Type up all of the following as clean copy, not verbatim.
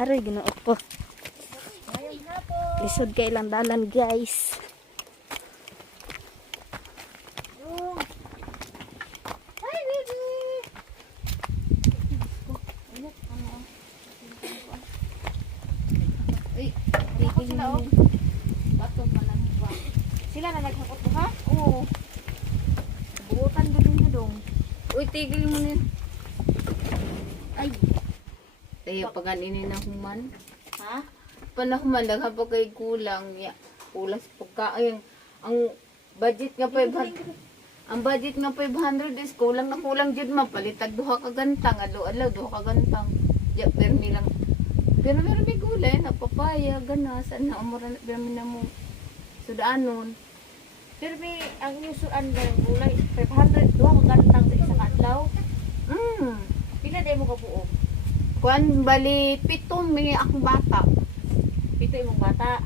Aray, ginoo ko. Lisod kay ilang dalan, guys. Hi, baby! Uy, tigil sila, mo. oh. Bato pa lang ba? Sila na naghakot mo ha? Oo. Buutan ko din niya dong. Uy, tigil mo na. Ay. Tayo pa ganinin na human. Ha? Panahuman, daghan pa kay kulang. Ya, kulang sa pagkain. Ang budget nga 500. Ang budget nga 500 is kulang na kulang jud man. Palitag duha ka gantang. Alo-alo, duha ka gantang. Ya, pero nilang. Pero meron may gulay na papaya, ganas, ano, amura na, pero na mo. Sudaanon. Pero may ang yusuan ba ng gulay? 500 doon kung gantang sa isang adlaw. Pila day mo kabuo? Kuan bali pitong may akong bata. Pito imong bata.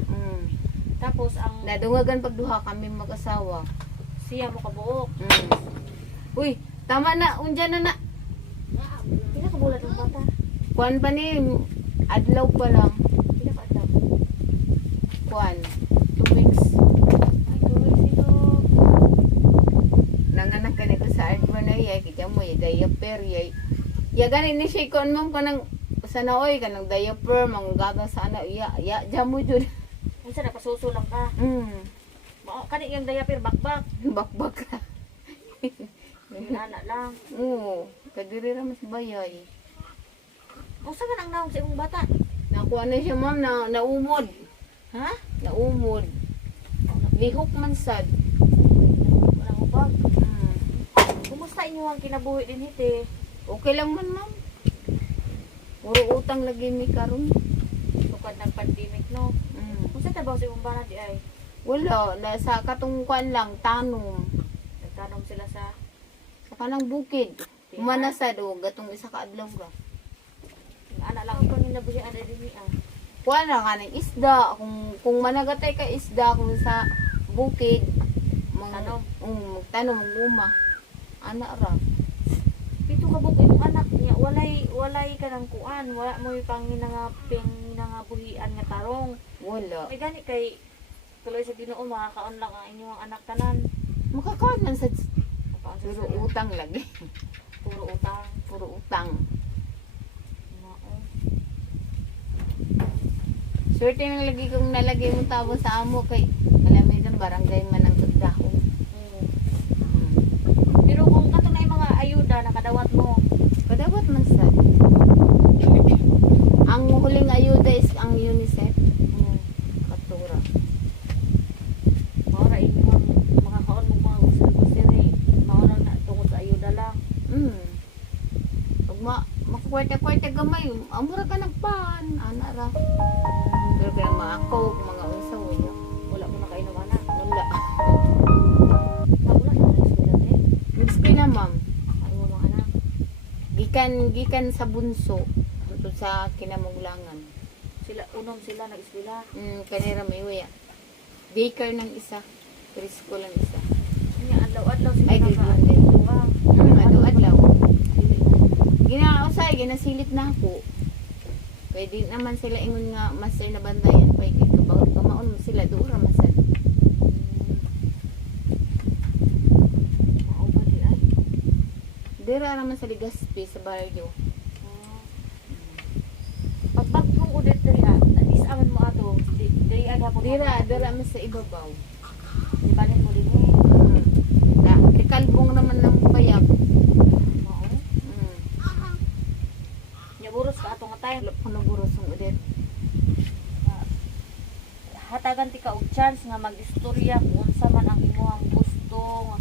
Tapos ang Nadungagan pag duha kami mag-asawa. siya mo kabuo. Uy, tama na, unja na na. Pila ka bulat ang bata? Kuan pa ni adlaw pa lang. Pila ka adlaw? Kuan 2 weeks. Ay, tuloy sino. Nanganak ka na ko sa Ardwa na yay, kita mo yung diaper yay. Ya ganin ni siya kon mom kanang sana oy kanang diaper manggaga sa ana ya jamo jud. Unsa na pasuso lang ka? Kani yung diaper bakbak. Bakbak ka. Anak lang. Oo, kadiri ra mas bayay. Unsa man ang naong sa imong bata? Nakuha na siya ma'am na naumod. Ha? Naumod. Lihok man sad. Wala mo ba? Kumusta inyo ang kinabuhi din hiti? Okay lang man ma'am. Puro utang lagi mi karon. Tukad ng pandemic no. Unsa trabaho sa imong bana di ay? Wala, nasa katungkuan lang tanom. Nagtanom sila sa Sa kanang bukid. Manasad o gatong isa ka adlaw ra. anak lang ang panginabuhian na din niya. Kuha na ka ng isda. Kung managatay ka isda, kung sa bukid, Tanom. Magtanom, mag-uma. Ana ra. Pito ka buko imong anak niya, walay ka ng kuan, wala mo yung panginangabuhian nga tarong. Wala. May gani kay tuloy sa Ginoo makakaon lang ang inyong anak tanan. Makakaon man sa Makaon sa puro sila. utang lagi. Puro utang. Puro utang. Mao. Swerte nang lagi kung nalagay mo tabo sa amo kay alam mo yun, barangay man ang tagdahon. Pero kung kato na yung mga ayuda nakadawat mo, Kadawat man sa. Ang huling ayuda is ang UNICEF. Katura. maura inyong makakaon mo mga gusto-gusto maura na tungod sa ayuda lang. Pag makakwarta-kwarta gamay, amura ka nagpan. Ana ra. Pero kaya mga coke, mga unsa wala. Wala mo na kainom anak. Wala. Wala na eskwela eh. Mix ko na ma'am. Ang imong mga anak. Gikan sa bunso. Ito sa kinamuglangan. Sila nag-eskwela. Kanira may uya. Baker ng isa. Preschool lang isa. Kanya adlaw-adlaw sila Ay, grade one din. naka-adlaw. Adlaw-adlaw. Ginausay, ginasilip na ako. Pwede naman sila ingon nga master na bandayan pa kay kamaon mo sila duura masad. Mao ba di ay? Dira naman sa Ligaspi sa barrio. Pagbak mong ulit diri is-aman mo ato. Diri ay hapon. Dira man sa ibabaw. Di balik mo din Na ikalbong naman ng payag. Mao. Nya buros ka atong atay. Wala ko naburos ang ulit. Hatagan ti ka og chance nga mag-istorya kung unsa man ang imong gusto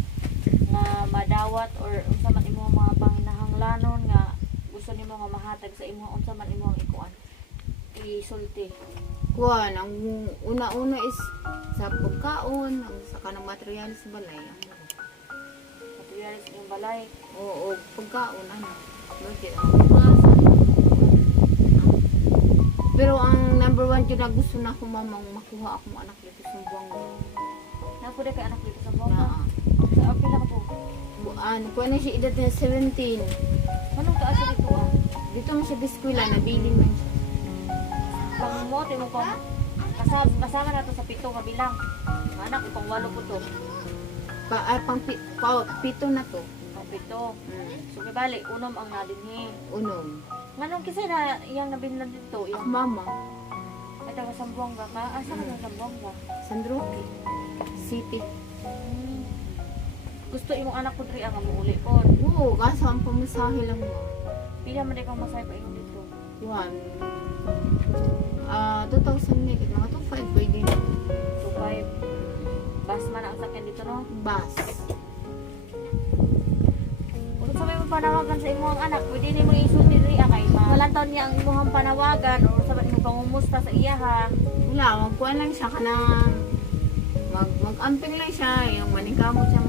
nga madawat or unsa man imong mga panginahanglanon nga gusto nimo nga mahatag sa imong unsa man imong ikuan isulti. Kuan, ang una-una is sa pagkaon, ang sa kanang materialis sa balay. Materialis ng balay. Oo, pagkaon, ano. Bakit? Pero ang number one yun na gusto na ako mamang makuha akong anak dito sa buwang Napude kay anak dito sa Bonga. na. Sa pila ka po. Ano, kuha na siya edad na 17. Anong taas sa dito ah? Dito mo siya biskwila, nabili man siya. pangmot imong pang kasama na to sa 7 ka bilang. Ang anak ko pang 8 po to. Pito na to. Pang 7. So bali unom ang nadinhi. Unom. Nganong kisa na iyang nabinlan dito, Ako iyang mama. ay taga Sambuanga ka. Asa ka ng Sambuanga? Sandroki. City. Gusto imong anak ko diri ang muuli po. Oo, kaso ang pamasahe lang mo. Pila man kang masay pa imong dito. Juan. 2,000 megit. Mga 2,500 by din. 2.5. Bas man ang sakyan dito no. Bus. Kung sa may panawagan sa imong anak, pwede nimo isulti diri kay walang taon niya ang imong panawagan o sa imong pangumusta sa iya ha. Wala, magkuhan lang siya ka ng mag-amping lang siya. Yung manikamot siya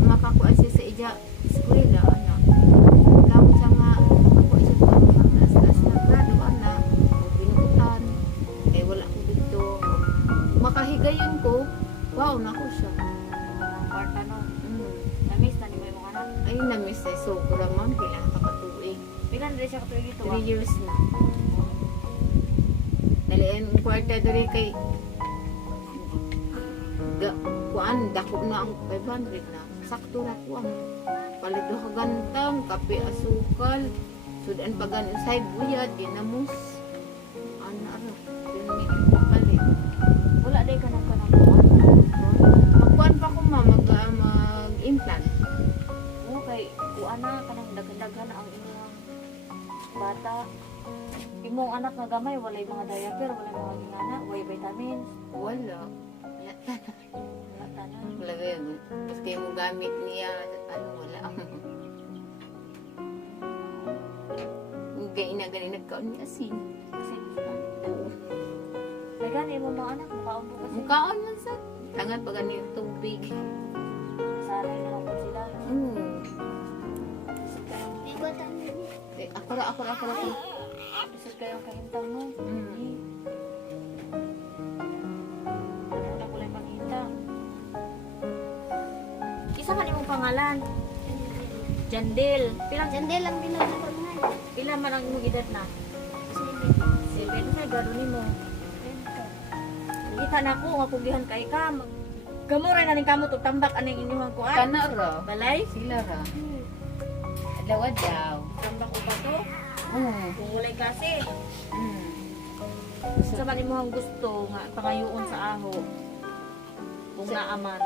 makakuha siya sa ija eskwela. Ano. Manikamot siya makakuha siya sa taas na grado. Ano. Binukutan. Eh wala ko dito. Makahigayon ko. Wow, naku siya. Ang kwarta no. Namiss na nimo imong anak. Ay, namiss eh. Sobra man. Kailangan kakatuig. Pila na siya katuig dito. 3 years na. Dalian, kwarta dali kay kuan, dako na ang 500 na. Sakto na kuan. Palito ka gantang, kape asukal, sudan pa ganin, say buyad, ginamos. Ano, yun may palit. Wala day ka nang kuan. Magkuan pa ko mag-implant. Okay, kuan na kanang daghan-daghan na ang imong bata. Imong anak nga gamay, walay mga diaper, walay mga gingana, walay vitamins. Wala. Wala tanan. Wala yun. Kasi mo gamit niya, ano, wala. Gani nagkaon niya asin. Kasi nagani imong mga anak, mukhaon po kasi. Mukhaon man sa tangan pa ganito tubig. Sanay na lang po sila. Ako ra. Bisod kayong kahintang mo. Ano na kulay maghintang. Isa man imong pangalan? Jandel. Jandel lang binabot na. Pila man ang imong edad na? 7. Sa gado nimo. Kita na ko nga pugihan kay ka. Gamuray na ning kamo to tambak aning inyong kuan. Kana ra. Balay? Sila ra. Adaw daw. Tambak upa to. Kung walay klase. Sa man imong gusto nga pangayoon sa aho. Kung naaman.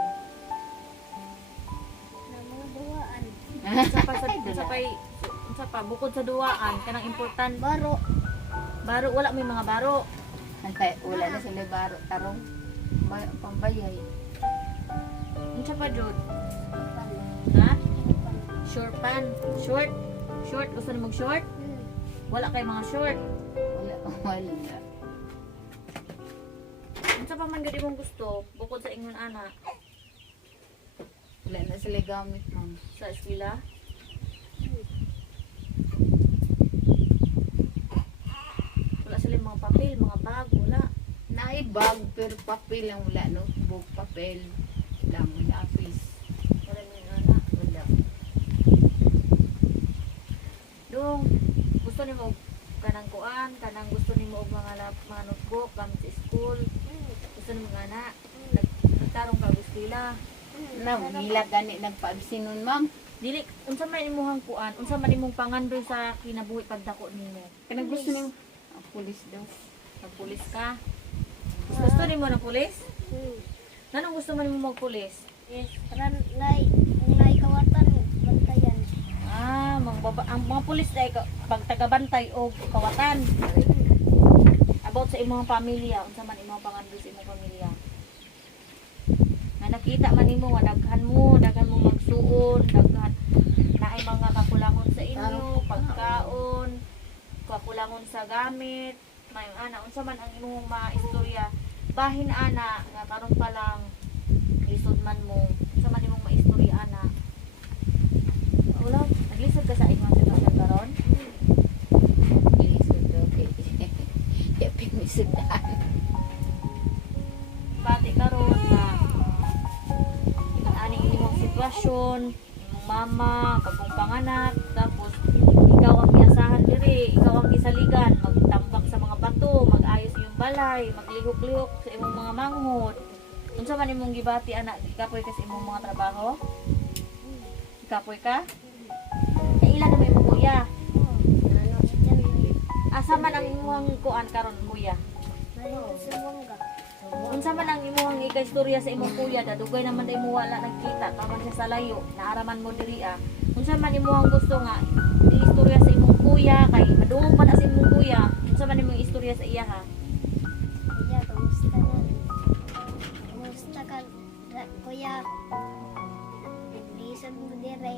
Sa pa bukod sa duwaan kanang important Baro. wala may mga baro. Wala na sila baro tarong. Pambayay. Unsa pa jud? Ha? Short pan. Short. Gusto ni mag short? Wala kay mga short. Wala. Unsa pa man gid imong gusto bukod sa ingon ana Wala na sila gamit, ma'am. sa eskwela? Wala sila mga papel, mga bag, wala. Naibag, pero papel lang wala, no? Book papel lang, lapis. Wala ni ana. Wala. Dong, gusto nimo og kanang kuan, kanang gusto nimo og mga notebook gamit sa school. Gusto nimo nga na nagtarong ka og eskwela. Gila gani nagpaabsinon, ma'am. Dili unsa man imong kuan, unsa man imong pangandoy sa kinabuhi pagdako nimo? Kanang gusto nimo, pulis daw. Magpulis ka. Gusto nimo na pulis? Nanong gusto man mo magpulis? Yes, karan nay kawatan bantayan. Ang mga pulis ay pagtagabantay o kawatan. About sa imong pamilya, unsa man imong pangandoy sa imong pamilya? Nga nakita man nimo nga daghan mo magsuon, daghan naay mga kakulangon sa inyo, pagkaon, kakulangon sa gamit, may ana unsa man ang imong maistorya. Bahin ana nga karon pa lang lisod man mo, unsa man imong maistorya ana. Wala, naglisod ka sa imong sitwasyon karon? Ilisod daw. Kaya pinisudan. Pati karon na aning imong sitwasyon, imong mama, kagong panganak, tapos ikaw ang iasahan diri, ikaw ang gisaligan, magtambak sa mga bato, balay, maglihok-lihok sa imong mga manghod. Unsa man imong gibati anak, ikapoy ka sa imong mga trabaho? Ikapoy ka? Ay ilan naman imong kuya? Ano, dyan, Asa man ang imong kuan karon kuya? sa Bongga. Unsa man ang imong ika-istorya sa imong kuya, dadugay naman day mo wala nagkita, taman siya sa layo, naaraman mo diri ah. Unsa man imong gusto nga i-istorya sa imong kuya kay madungog man sa imong kuya. Unsa man imong istorya sa iya ha? Kuya, kamusta na? Kamusta ka, kuya? Lisan mo dire.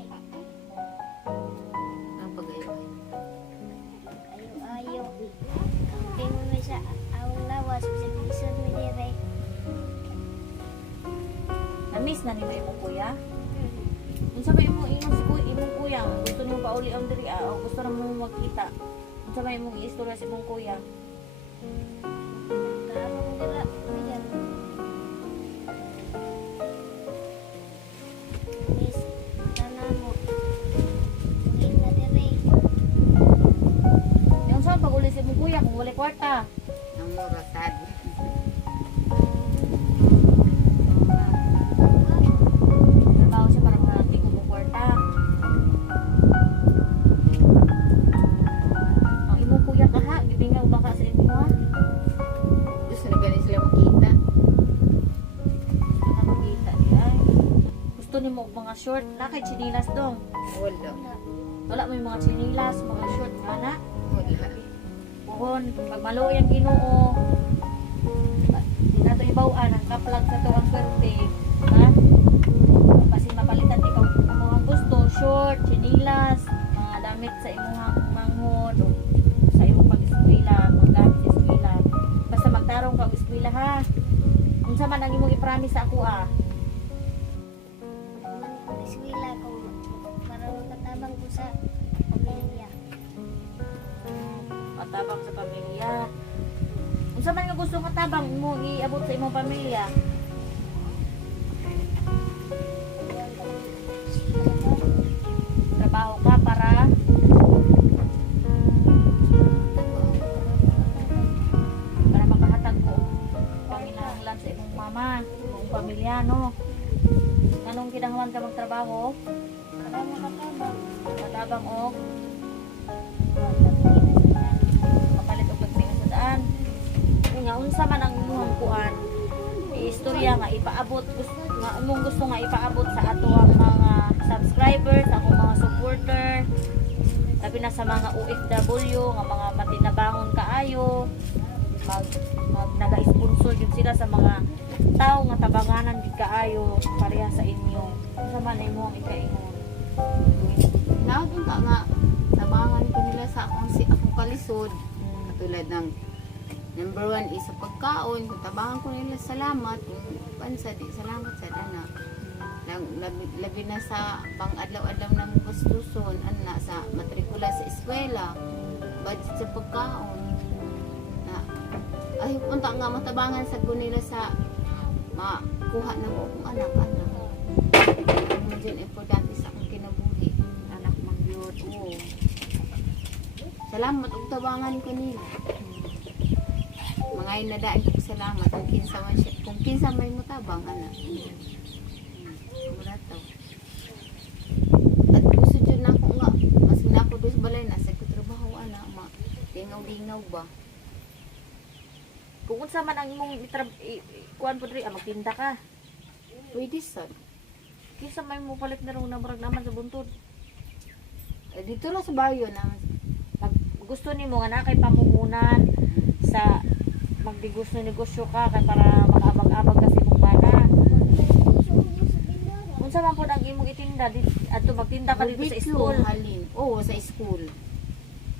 Ang pag-ayo. Ayo-ayo. Kampi mo na sa awang lawas. Lisan mo dire. Na-miss na nimo imong kuya? Unsa ba imong ingon si kuya, imong kuya? Gusto nimo pauli ang diri ah, o gusto na mo magkita? Unsa ba imong istorya sa imong kuya? Karong dira, kuya. Miss, sana mo. Ulit na dire. Yung saan pag-uli sa imong kuya kung wala kwarta? Ang mura sad. Trabaho siya para marating mo kwarta. Ang imong kuya ka ha, gibingaw ba ka sa inyo ha? Gusto na ganin sila makita. Gusto na makita niya ay. Gusto nimo og mga short na kay chinilas dong. Wala. Wala mo yung mga chinilas, mga short nga na. Wala. Buhon, pag maluoy ang Ginoo, di na to ibawan ang kaplag sa to ang swerte, ha? Kasi mapalitan ikaw ang gusto, short, chinilas, mga damit sa imuhang manghod, o sa imong pag-eskwela, mga gamit sa eskwela. Basta magtarong ka og eskwela ha. Unsa man ang imong i-promise sa ako ah. Man ko iswila ko para makatabang ko sa pamilya. Matabang sa pamilya. Unsa man nga gusto nga tabang mo iabot sa imong pamilya? Trabaho ka para makahatag ko panginahanglan sa imong mama, imong pamilya no. Anong kinahanglan ka magtrabaho? Para makatabang. Matabang og Pagkakita kapalit og pagtinga sa daan. Nga unsa man ang imong kuan, istorya nga ipaabot nga imong gusto nga ipaabot sa ato ang mga subscribers, ako mga supporter, labi na sa mga OFW nga mga matinabangon kaayo, mag naga-sponsor gyud sila sa mga tao nga tabanganan gid kaayo pareha sa inyo. Unsa man imong ikaingon? Naagin ka nga, tabangan ko nila sa akong kalisod. Katulad ng number 1 is sa pagkaon. Kung tabangan ko nila salamat, yung pansa di salamat sa dana. Labi na sa pang-adlaw-adlaw ng gustuson, sa matrikula sa eskwela, budget sa pagkaon. Ay, punta nga matabangan sa nila sa makuha na ko akong anak-anak. Ang dyan importante sa akong kinabuhi. Anak mang gyud. Oo. Salamat og tabangan ko nila. Mga inadaan ko salamat kung kinsa may mutabang ana. Wala to. At gusto jud nako nga mas nako dos balay na sa trabaho ana ma lingaw-lingaw ba. Kung unsa man ang imong kuan po diri, magtinda ka. Pwede sad. Kinsa may mo palit na ron na murag naman sa buntod. Dito ra sa bayo naman. Pag gusto nimo nga na kay pamuhunan sa negosyo ka kay para makaabag-abag ka sa imong bana. Unsa man pud ang imong itinda adto magtinda ka dito sa school. Halin. Oo, sa school.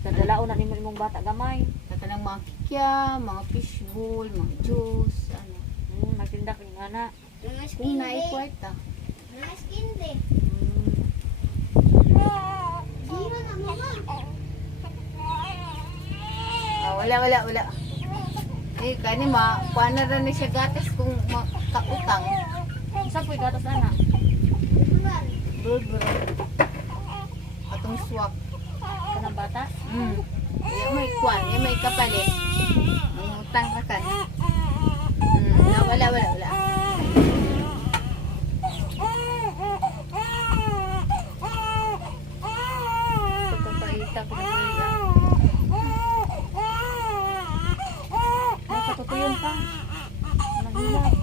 Dadalaon na nimo imong bata gamay. Kanang mga kikya, mga fishbowl, mga juice, ano. Magtinda kay ana. Mga Kung skin day. naikwarta. Mga skin day. Mm. Dira na mama. Wala. Eh, kani kuha na rin siya gatas kung kautang. Unsa puy gatas ana? Bulan. Burger. Atong swak. Kanang bata? Yung may kwan, yung may kapalit. Ang utang ka kan. Wala. Pagpapaita ko na kuya. Nakatutuyon pa. Nahilap.